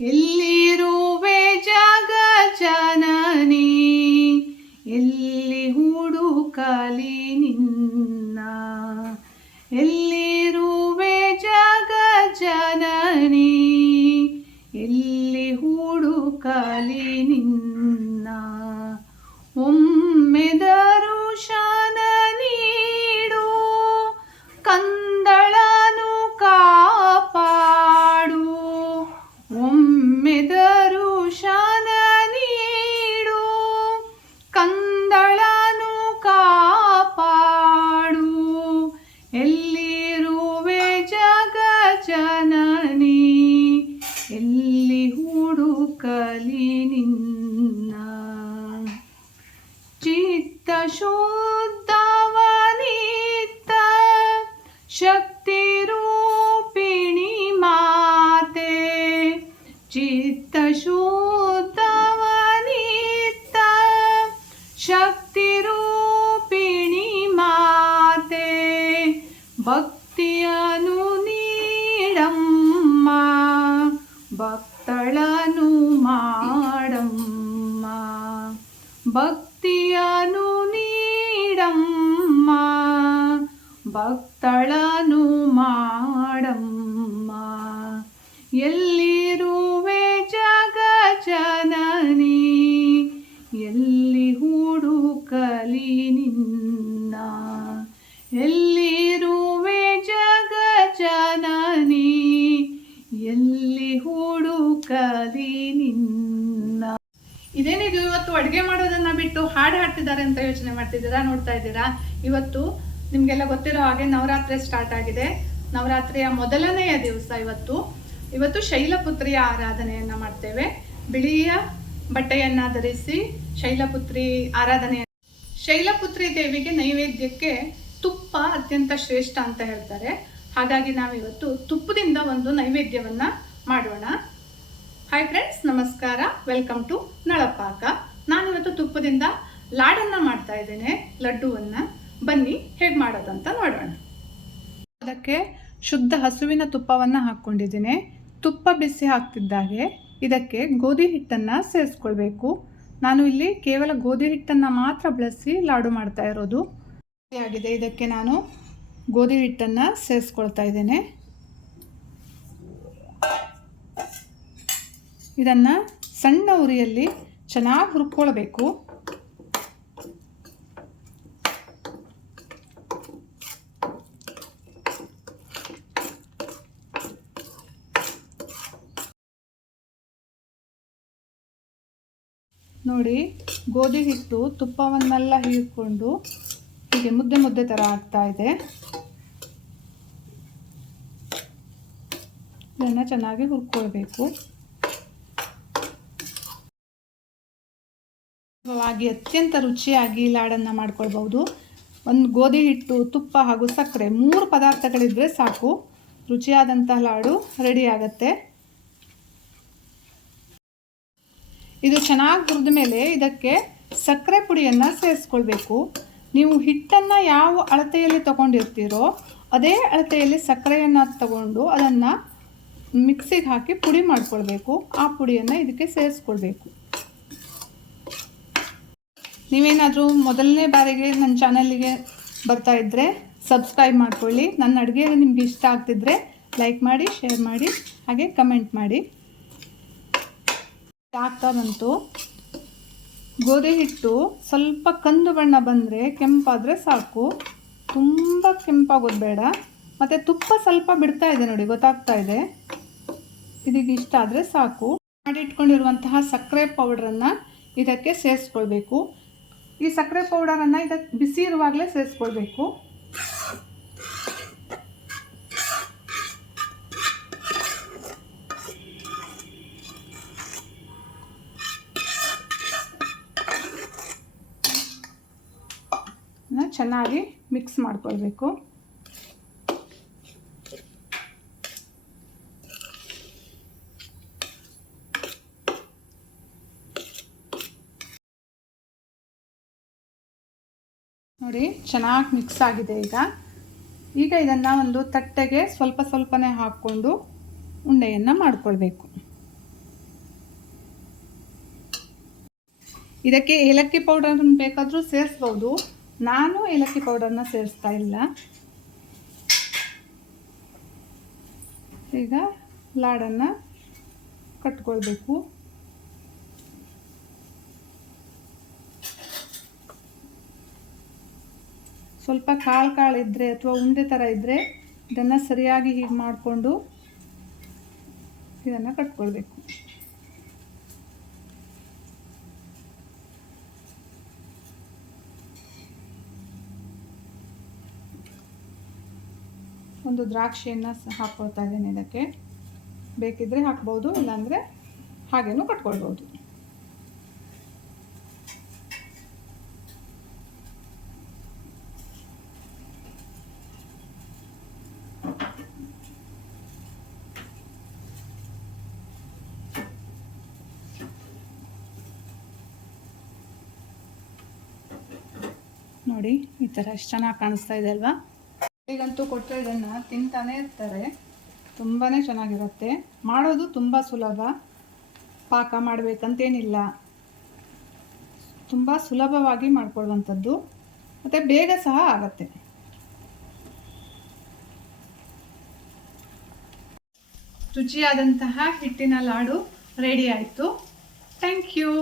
ಎಲ್ಲಿರುವೆ ಜಗ ಜನನಿ, ಎಲ್ಲಿ ಹುಡುಕಲಿ ನಿನ್ನ. ಎಲ್ಲಿರುವೆ ಜಗ ಜನನಿ, ಎಲ್ಲಿ ಹುಡುಕಲಿ ನಿನ್ನ. ಒಮ್ಮೆ ದರುಶನ ನೀಡು, ಕಂದಳನು ಕಾಪಾಡು. ಒಮ್ಮೆ ದರುಶನ ನೀಡು, ಕಂದಳನು ಕಾಪಾಡು. ಎಲ್ಲಿರುವೆ ಜಗ ಜನನಿ, ಎಲ್ಲಿ ಹುಡುಕಲಿ ನಿನ್ನ. ಚಿತ್ತ ಶುದ್ಧವನಿತ್ತ ಶಕ್ತಿ ರೂಪಿಣಿ ಮಾತೆ. ಚಿತ್ತ ಶುದ್ಧವನಿತ್ತ ಶಕ್ತಿ ರೂಪಿಣಿ ಮಾತೆ. ಭಕ್ತಿಯನು ನೀಡಮ್ಮ, ಭಕ್ತಳನು ಮಾಡಮ್ಮ. ಭಕ್ತಿಯನು ನೀಡಮ್ಮ, ಭಕ್ತಳನು ಮಾಡಮ್ಮ. ಎಲ್ಲಿರುವೆ ಜಗ ಜನನಿ, ಎಲ್ಲಿ ಹುಡುಕಲಿ ನಿನ್ನ. ಎಲ್ಲಿರುವೆ ಜಗ ಜನನಿ, ಎಲ್ಲಿ ಹುಡುಕಲಿ ನಿನ್ನ. ಇದೇನಿದು ಇವತ್ತು ಅಡುಗೆ ಮಾಡೋದನ್ನ ಬಿಟ್ಟು ಹಾಡು ಹಾಡ್ತಿದ್ದಾರೆ ಅಂತ ಯೋಚನೆ ಮಾಡ್ತಿದ್ದೀರಾ? ನೋಡ್ತಾ ಇದ್ದೀರಾ, ಇವತ್ತು ನಿಮಗೆಲ್ಲ ಗೊತ್ತಿರೋ ಹಾಗೆ ನವರಾತ್ರಿ ಸ್ಟಾರ್ಟ್ ಆಗಿದೆ. ನವರಾತ್ರಿಯ ಮೊದಲನೆಯ ದಿವಸ ಇವತ್ತು ಶೈಲಪುತ್ರಿಯ ಆರಾಧನೆಯನ್ನ ಮಾಡ್ತೇವೆ. ಬಿಳಿಯ ಬಟ್ಟೆಯನ್ನ ಧರಿಸಿ ಶೈಲಪುತ್ರಿ ಆರಾಧನೆ. ಶೈಲಪುತ್ರಿ ದೇವಿಗೆ ನೈವೇದ್ಯಕ್ಕೆ ತುಪ್ಪ ಅತ್ಯಂತ ಶ್ರೇಷ್ಠ ಅಂತ ಹೇಳ್ತಾರೆ. ಹಾಗಾಗಿ ನಾವಿವತ್ತು ತುಪ್ಪದಿಂದ ಒಂದು ನೈವೇದ್ಯವನ್ನ ಮಾಡೋಣ. ಹಾಯ್ ಫ್ರೆಂಡ್ಸ್, ನಮಸ್ಕಾರ, ವೆಲ್ಕಮ್ ಟು ನಳಪಾಕ. ನಾನಿವತ್ತು ತುಪ್ಪದಿಂದ ಲಾಡನ್ನ ಮಾಡ್ತಾ ಇದ್ದೇನೆ, ಲಡ್ಡುವನ್ನ. ಬನ್ನಿ ಹೇಗೆ ಮಾಡೋದಂತ ನೋಡೋಣ. ಅದಕ್ಕೆ ಶುದ್ಧ ಹಸುವಿನ ತುಪ್ಪವನ್ನು ಹಾಕ್ಕೊಂಡಿದ್ದೀನಿ. ತುಪ್ಪ ಬಿಸಿ ಹಾಕ್ತಿದ್ದಾಗೆ ಇದಕ್ಕೆ ಗೋಧಿ ಹಿಟ್ಟನ್ನು ಸೇರಿಸ್ಕೊಳ್ಬೇಕು. ನಾನು ಇಲ್ಲಿ ಕೇವಲ ಗೋಧಿ ಹಿಟ್ಟನ್ನು ಮಾತ್ರ ಬಳಸಿ ಲಾಡು ಮಾಡ್ತಾ ಇರೋದು ಆಗಿದೆ. ಇದಕ್ಕೆ ನಾನು ಗೋಧಿ ಹಿಟ್ಟನ್ನು ಸೇರಿಸ್ಕೊಳ್ತಾ ಇದ್ದೇನೆ. ಇದನ್ನು ಸಣ್ಣ ಉರಿಯಲ್ಲಿ ಚೆನ್ನಾಗಿ ಹುರ್ಕೊಳ್ಬೇಕು. ನೋಡಿ, ಗೋಧಿ ಹಿಟ್ಟು ತುಪ್ಪವನ್ನೆಲ್ಲ ಹೀರ್ಕೊಂಡು ಹೀಗೆ ಮುದ್ದೆ ಮುದ್ದೆ ಥರ ಆಗ್ತಾ ಇದೆ. ಇದನ್ನು ಚೆನ್ನಾಗಿ ಹುರ್ಕೊಳ್ಬೇಕು. ಅತ್ಯಂತ ರುಚಿಯಾಗಿ ಲಾಡನ್ನು ಮಾಡ್ಕೊಳ್ಬಹುದು. ಒಂದು ಗೋಧಿ ಹಿಟ್ಟು, ತುಪ್ಪ ಹಾಗೂ ಸಕ್ಕರೆ 3 ಪದಾರ್ಥಗಳಿದ್ರೆ ಸಾಕು, ರುಚಿಯಾದಂತಹ ಲಾಡು ರೆಡಿ ಆಗುತ್ತೆ. ಇದು ಚೆನ್ನಾಗಿ ಹುರಿದ ಮೇಲೆ ಇದಕ್ಕೆ ಸಕ್ಕರೆ ಪುಡಿಯನ್ನು ಸೇರಿಸ್ಕೊಳ್ಬೇಕು. ನೀವು ಹಿಟ್ಟನ್ನು ಯಾವ ಅಳತೆಯಲ್ಲಿ ತಗೊಂಡಿರ್ತೀರೋ ಅದೇ ಅಳತೆಯಲ್ಲಿ ಸಕ್ಕರೆಯನ್ನು ತಗೊಂಡು ಅದನ್ನು ಮಿಕ್ಸಿಗೆ ಹಾಕಿ ಪುಡಿ ಮಾಡ್ಕೊಳ್ಬೇಕು. ಆ ಪುಡಿಯನ್ನು ಇದಕ್ಕೆ ಸೇರಿಸ್ಕೊಳ್ಬೇಕು. ನೀವೇನಾದರೂ ಮೊದಲನೇ ಬಾರಿಗೆ ನನ್ನ ಚಾನಲ್ಗೆ ಬರ್ತಾ ಇದ್ದರೆ ಸಬ್ಸ್ಕ್ರೈಬ್ ಮಾಡ್ಕೊಳ್ಳಿ. ನನ್ನ ಅಡುಗೆ ನಿಮಗೆ ಇಷ್ಟ ಆಗ್ತಿದ್ರೆ ಲೈಕ್ ಮಾಡಿ, ಶೇರ್ ಮಾಡಿ, ಹಾಗೆ ಕಮೆಂಟ್ ಮಾಡಿ. ಆಗ್ತಾ ಬಂತು. ಗೋಧಿ ಹಿಟ್ಟು ಸ್ವಲ್ಪ ಕಂದು ಬಣ್ಣ ಬಂದರೆ, ಕೆಂಪಾದರೆ ಸಾಕು, ತುಂಬ ಕೆಂಪಾಗೋದು ಬೇಡ. ಮತ್ತು ತುಪ್ಪ ಸ್ವಲ್ಪ ಬಿಡ್ತಾ ಇದೆ ನೋಡಿ, ಗೊತ್ತಾಗ್ತಾ ಇದೆ. ಇದಕ್ಕೆ ಇಷ್ಟ ಆದರೆ ಸಾಕು. ಮಾಡಿಟ್ಕೊಂಡಿರುವಂತಹ ಸಕ್ಕರೆ ಪೌಡ್ರನ್ನು ಇದಕ್ಕೆ ಸೇರಿಸ್ಕೊಳ್ಬೇಕು. ಈ ಸಕ್ಕರೆ ಪೌಡರನ್ನು ಇದಕ್ಕೆ ಬಿಸಿ ಇರುವಾಗಲೇ ಸೇರಿಸ್ಕೊಳ್ಬೇಕು. ಚೆನ್ನಾಗಿ ಮಿಕ್ಸ್ ಮಾಡ್ಕೊಳ್ಬೇಕು. ನೋಡಿ, ಚೆನ್ನಾಗಿ ಮಿಕ್ಸ್ ಆಗಿದೆ. ಈಗ ಇದನ್ನು ಒಂದು ತಟ್ಟೆಗೆ ಸ್ವಲ್ಪ ಸ್ವಲ್ಪನೇ ಹಾಕ್ಕೊಂಡು ಉಂಡೆಯನ್ನು ಮಾಡ್ಕೊಳ್ಬೇಕು. ಇದಕ್ಕೆ ಏಲಕ್ಕಿ ಪೌಡರ್ ಬೇಕಾದರೂ ಸೇರಿಸ್ಬೋದು. ನಾನು ಏಲಕ್ಕಿ ಪೌಡರ್ನ ಸೇರಿಸ್ತಾ ಇಲ್ಲ. ಈಗ ಲಾಡನ್ನು ಕಟ್ಕೊಳ್ಬೇಕು. ಸ್ವಲ್ಪ ಕಾಳು ಇದ್ದರೆ ಅಥವಾ ಉಂಡೆ ಥರ ಇದ್ದರೆ ಇದನ್ನು ಸರಿಯಾಗಿ ಹೀಗೆ ಮಾಡಿಕೊಂಡು ಇದನ್ನು ಕಟ್ಕೊಳ್ಬೇಕು. ಒಂದು ದ್ರಾಕ್ಷಿಯನ್ನು ಹಾಕ್ಕೊಳ್ತಾ ಇದ್ದೇನೆ. ಇದಕ್ಕೆ ಬೇಕಿದ್ದರೆ ಹಾಕ್ಬೋದು, ಇಲ್ಲಾಂದರೆ ಹಾಗೇನೂ ಕಟ್ಕೊಳ್ಬೋದು. ನೋಡಿ ಈ ಥರ ಎಷ್ಟು ಚೆನ್ನಾಗಿ ಕಾಣಿಸ್ತಾ ಇದೆ ಅಲ್ವಾ? ಈಗಂತೂ ಕೊಟ್ಟರೆ ಇದನ್ನು ತಿಂತಾನೇ ಇರ್ತಾರೆ. ತುಂಬಾ ಚೆನ್ನಾಗಿರುತ್ತೆ. ಮಾಡೋದು ತುಂಬ ಸುಲಭ. ಪಾಕ ಮಾಡಬೇಕಂತೇನಿಲ್ಲ, ತುಂಬ ಸುಲಭವಾಗಿ ಮಾಡಿಕೊಳ್ಳುವಂಥದ್ದು, ಮತ್ತು ಬೇಗ ಸಹ ಆಗುತ್ತೆ. ರುಚಿಯಾದಂತಹ ಹಿಟ್ಟಿನ ಲಾಡು ರೆಡಿ ಆಯಿತು. Thank you.